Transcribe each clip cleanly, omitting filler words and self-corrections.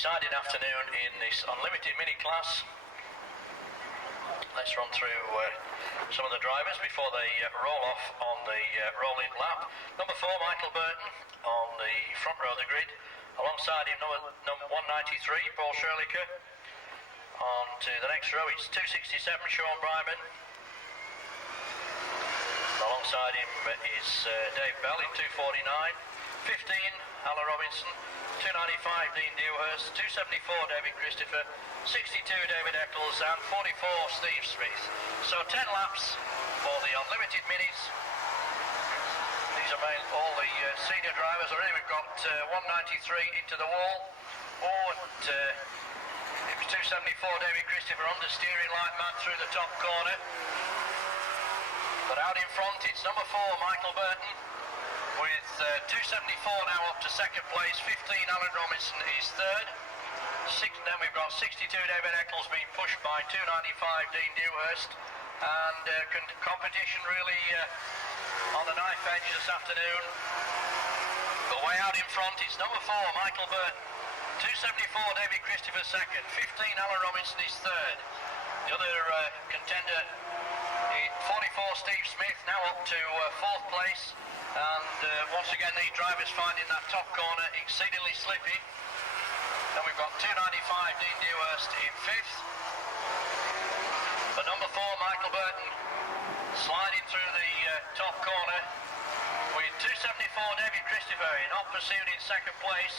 deciding afternoon in this unlimited mini class. Let's run through some of the drivers before they roll off on the rolling lap. Number 4, Michael Burton on the front row of the grid. Alongside him, number 193, Paul Scherlicker. On to the next row, it's 267, Sean Bryman. Alongside him is Dave Bell in 249. 15, Alan Robinson. 295, Dean Dewhurst. 274, David Christopher. 62, David Eccles. And 44, Steve Smith. So 10 laps for the unlimited minis. These are all the senior drivers. Already we've got 193 into the wall. It was 274, David Christopher under steering like mad through the top corner. But out in front, it's number 4, Michael Burton, with 274 now up to second place. 15, Alan Robinson is third. Then we've got 62, David Eccles, being pushed by 295, Dean Dewhurst. And competition really on the knife edge this afternoon. But way out in front, it's number 4, Michael Burton. 274, David Christopher second. 15, Alan Robinson is third. The other contender, 44, Steve Smith, now up to fourth place. And once again, these drivers finding that top corner exceedingly slippy. Then we've got 295, Dean Dewhurst in fifth. But number 4, Michael Burton, sliding through the top corner with 274, David Christopher in hot pursuit in second place.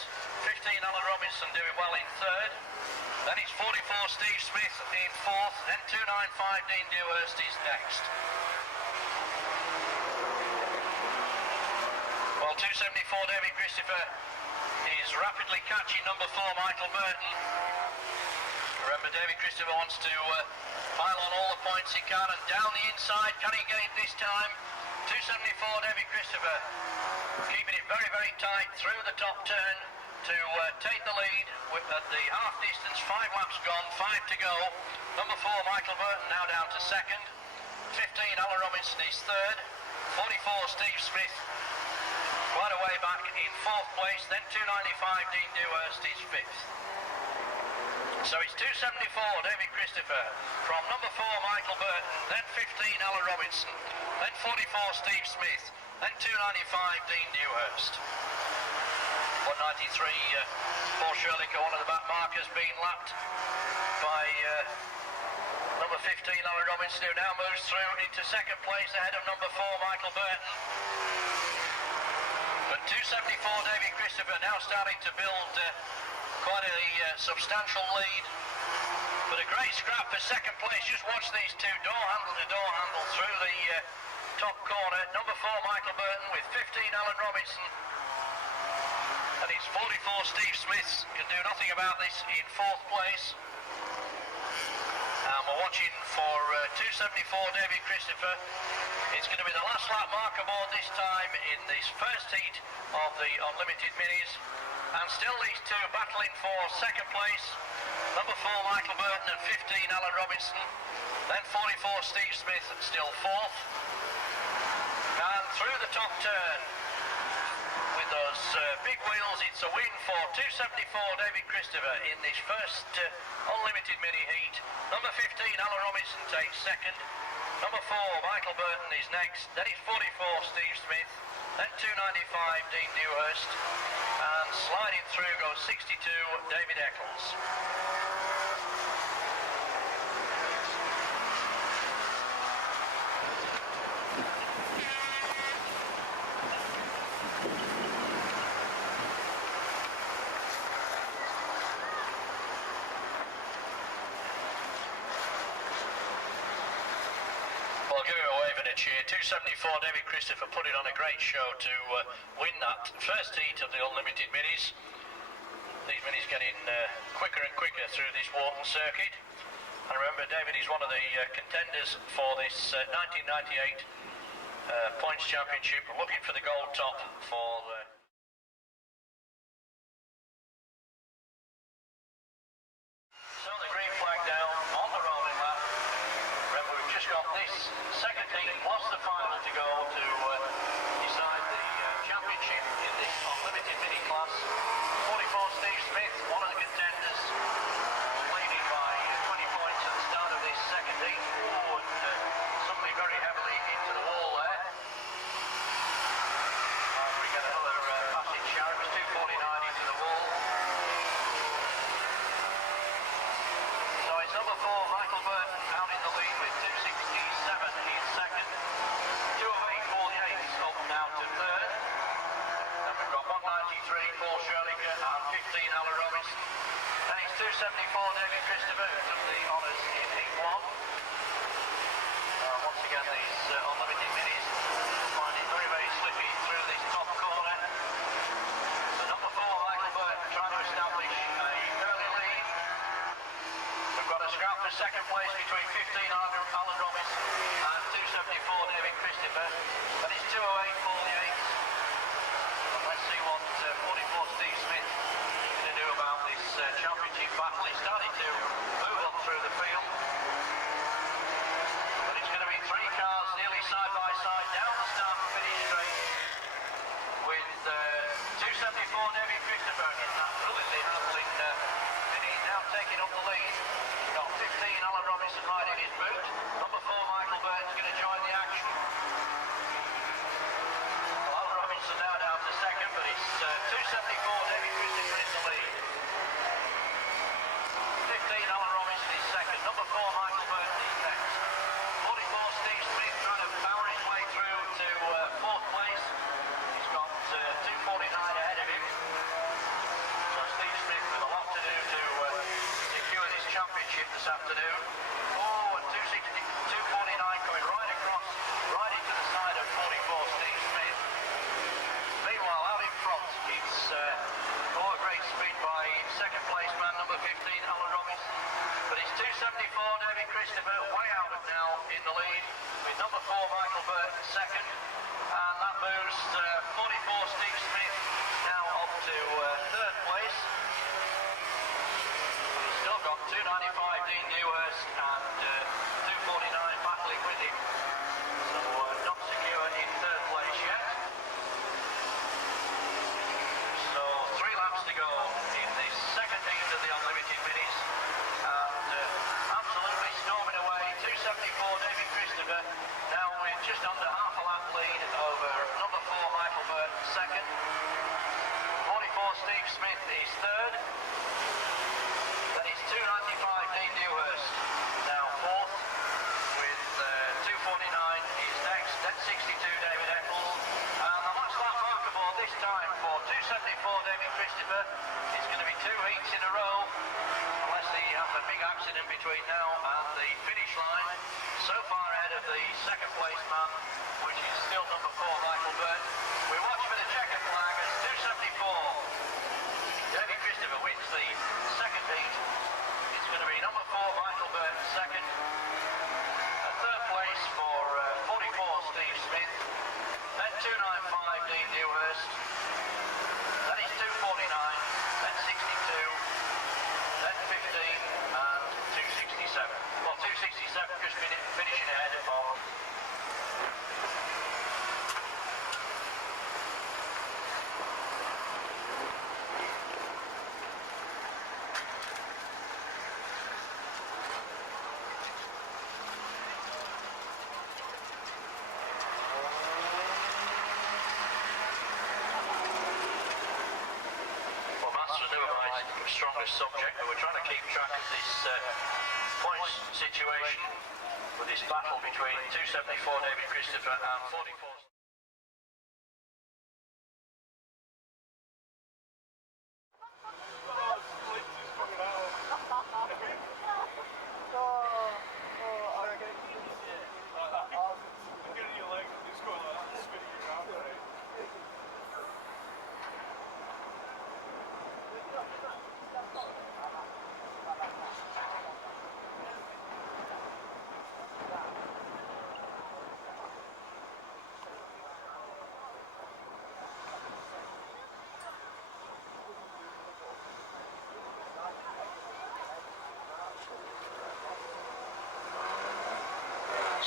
15, Alan Robinson doing well in third. Then it's 44, Steve Smith in fourth. Then 295, Dean Dewhurst is next. Well, 274, David Christopher is rapidly catching number 4, Michael Burton. Remember, David Christopher wants to pile on all the points he can, and down the inside, can he gain this time? 274, David Christopher, keeping it very, very tight through the top turn to take the lead at the half distance. 5 laps gone, 5 to go. Number 4, Michael Burton, now down to second. 15, Alan Robinson is third. 44, Steve Smith, quite a way back in fourth place. Then 295, Dean Dewhurst is fifth. So it's 274, David Christopher, from number 4, Michael Burton, then 15, Alan Robinson, then 44, Steve Smith, then 295, Dean Dewhurst. 193, Paul Scherlicker, one of the back markers, being lapped by number 15, Alan Robinson, who now moves through into second place ahead of number 4, Michael Burton. But 274, David Christopher, now starting to build quite a substantial lead. But a great scrap for second place. Just watch these two door handle to door handle through the top corner. Number 4, Michael Burton, with 15, Alan Robinson. And it's 44, Steve Smith, can do nothing about this in fourth place. And we're watching for 274, David Christopher. It's going to be the last lap marker board this time in this first heat of the unlimited minis. And still these two battling for second place. Number 4, Michael Burton, and 15, Alan Robinson. Then 44, Steve Smith, still fourth. And through the top turn, with those big wheels, it's a win for 274, David Christopher in this first unlimited mini heat. Number 15, Alan Robinson takes second. Number 4, Michael Burton is next. Then it's 44, Steve Smith. Then 295, Dean Dewhurst. And sliding through goes 62, David Eccles. Well, give him a wave and a cheer. 274, David Christopher put it on a great show to win that first heat of the unlimited minis. These minis getting quicker and quicker through this Warton circuit. And remember, David is one of the contenders for this 1998 points championship, looking for the gold top for So the green flag down on the rolling lap. Remember, we've just got this second heat plus the final to go to decide the championship in the unlimited mini class. 44, Steve Smith, one of the contenders. Oh, and suddenly very heavily into the wall there. And we get another passing shower. It was 249 into the wall. So it's number 4, Michael Burton, out in the lead with 267 in second. 208 Paul Yates up now to third. Then we've got 193 Paul Sherlicker and 15 Alan Robinson. Then it's 274 David Christopher, who took the honours in Heat 1. Once again, these unlimited minis find it very, very slippy through this top corner. So number 4, Michael Burton, trying to establish a early lead. We've got a scrap for second place between 15 Alan Robinson and 274 David Christopher. And it's 208 Paul Yates. And let's see what 44 Steve Smith is going to do about this championship battle. He's starting to move up through the field. But it's going to be 3 cars nearly side by side down the start and finish straight. With 274 David Christopher in that brilliantly handling mini, now taking up the lead. We've got 15 Alan Robinson riding his boot. Number 4 Michael Burton's going to join the action. Well, Alan Robinson now down to second, but it's 274 David Christopher in the lead. 15 Alan Robinson is second. Number 4 Michael Burton is next. 44 Steve Smith trying to power his way through to 4th place. He's got 249 ahead of him. So Steve Smith with a lot to do to secure this championship this afternoon. Oh, and 249 coming right across, right into the side of 44 Steve Smith. Meanwhile, out in front, it's a great speed by second place man number 15 Alan Robinson. But it's 274 David Christopher way out of now in the lead, with number 4 Michael Burton second. And that moves 44 Steve Smith now up to 3rd place. He's still got 295 Dean Dewhurst and 249 battling with him. So not secure in 3rd place yet. So 3 laps to go in this second heat of the unlimited minis. And absolutely storming away, 274 David Christopher, now with just under half a lap lead over number 4 Michael Burton second. 44 Steve Smith is third. Then it's 295 Dean Dewhurst, now 4th, with 249 is next. Then 62 David Eccles. And the last lap overboard this time for 274 David Christopher. It's going to be 2 heats in a row, unless he has a big accident between now and the finish line. So far ahead of the second place man, which is still number 4 Michael Burton. We watch for the checkered flag as 274 David Christopher wins the second heat. It's going to be number 4 Michael Burton second. A 3rd place for 44 Steve Smith. Then 295 Dean Dewhurst. Then it's 249. Then 62. Then 15 and 267. Well, 267 just finishing ahead of Bob. Strongest subject, but we're trying to keep track of this points situation with this battle between 274 David Christopher and 44.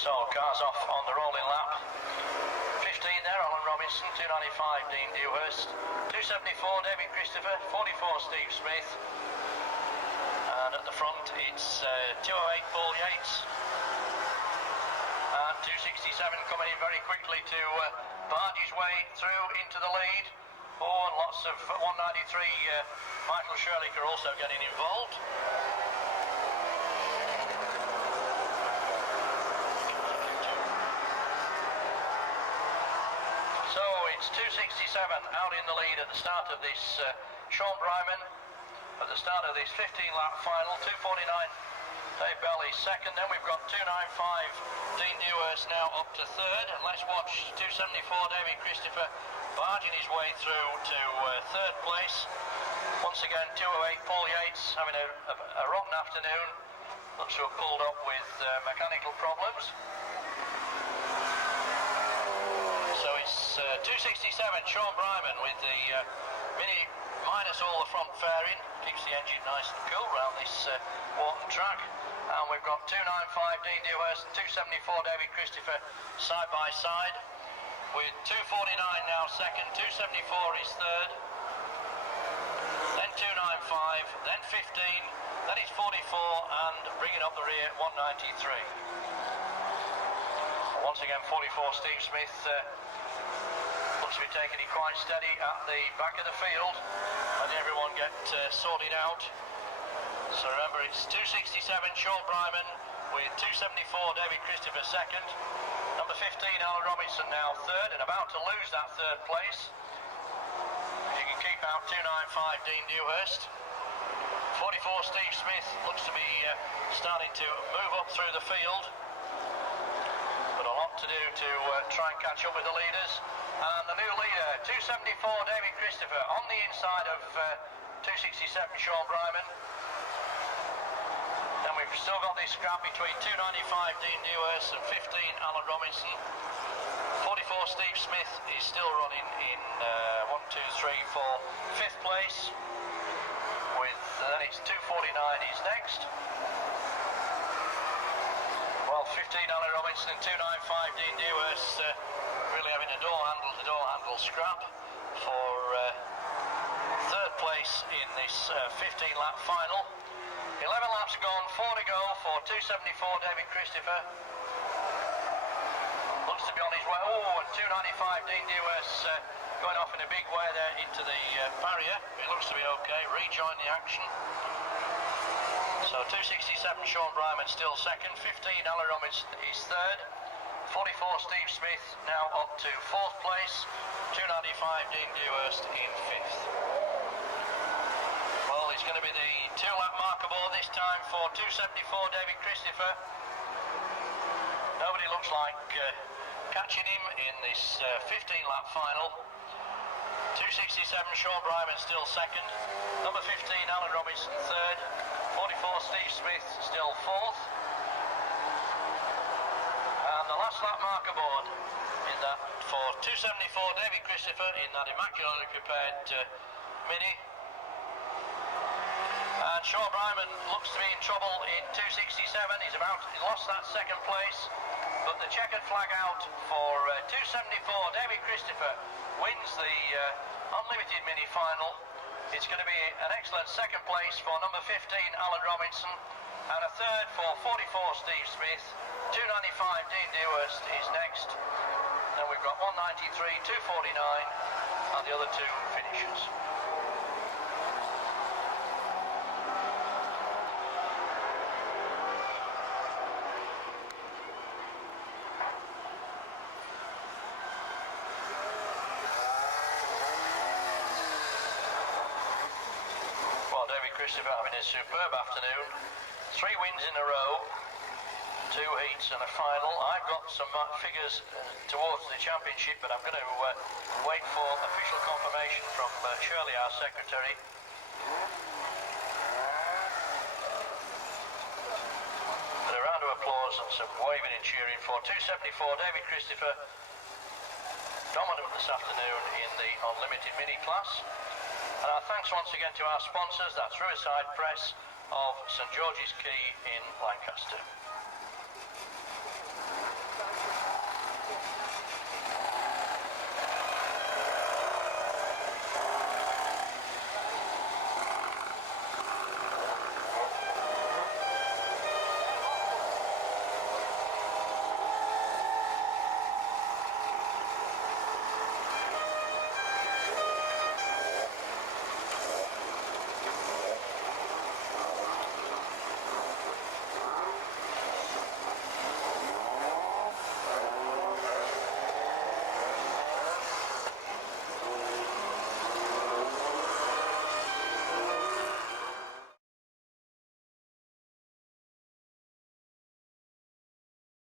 So cars off on the rolling lap. 15 there, Alan Robinson, 295 Dean Dewhurst, 274 David Christopher, 44 Steve Smith, and at the front it's 208 Paul Yates, 267 coming in very quickly to barge his way through into the lead. Oh, and lots of 193 Michael Sherlicker also getting involved. So it's 267 out in the lead at the start of this Sean Bryman, at the start of this 15-lap final. 249 Dave Bell is second, then we've got 295 Dean Dewhurst now up to third, and let's watch 274 David Christopher barging his way through to third place. Once again 208 Paul Yates having a rotten afternoon, looks to have pulled up with mechanical problems. So it's 267 Sean Bryman with the Mini minus all the front fairing, keeps the engine nice and cool around this Warton track. And we've got 295 Dean Dewhurst and 274 David Christopher side by side, with 249 now second, 274 is third, then 295, then 15, then it's 44, and bringing up the rear 193. Once again 44 Steve Smith looks to be taking it quite steady at the back of the field, letting everyone get sorted out. So remember, it's 267 Sean Bryman with 274 David Christopher second, number 15 Alan Robinson now third, and about to lose that third place. If you can keep out 295 Dean Dewhurst. 44 Steve Smith looks to be starting to move up through the field, but a lot to do to try and catch up with the leaders. And the new leader, 274 David Christopher, on the inside of 267 Sean Bryman. Then we've still got this scrap between 295 Dean Dewhurst and 15 Alan Robinson. 44 Steve Smith is still running in 1, 2, 3, 4, fifth place. With then it's 249 is next. Well, 15 Alan Robinson and 295 Dean Dewhurst really having a door-handle scrap for third place in this 15-lap final. 11 laps gone, 4 to go for 274 David Christopher. Looks to be on his way. Oh, and 295 Dean Dewhurst going off in a big way there into the barrier. It looks to be okay, rejoin the action. So 267 Sean Bryman still second, 15 Alan Robinson is third, 44 Steve Smith now up to fourth place, 295 Dean Dewhurst in fifth. Well, it's going to be the 2-lap marker board this time for 274 David Christopher. Nobody looks like catching him in this 15-lap final. 267 Sean Bryman still second, number 15 Alan Robinson third, 44 Steve Smith still fourth. And the last lap marker board in that for 274 David Christopher in that immaculately prepared Mini. And Sean Bryman looks to be in trouble in 267. He lost that second place, but the checkered flag out for 274 David Christopher wins the unlimited Mini final. It's going to be an excellent second place for number 15 Alan Robinson, and a third for 44 Steve Smith. 295 Dean Dewhurst is next. Then we've got 193, 249, and the other two finishers. Christopher having a superb afternoon. 3 wins in a row, 2 heats and a final. I've got some figures towards the championship, but I'm going to wait for official confirmation from Shirley, our secretary. But a round of applause and some waving and cheering for 274 David Christopher, dominant this afternoon in the unlimited mini class. And our thanks once again to our sponsors, that's Riverside Press of St George's Quay in Lancaster.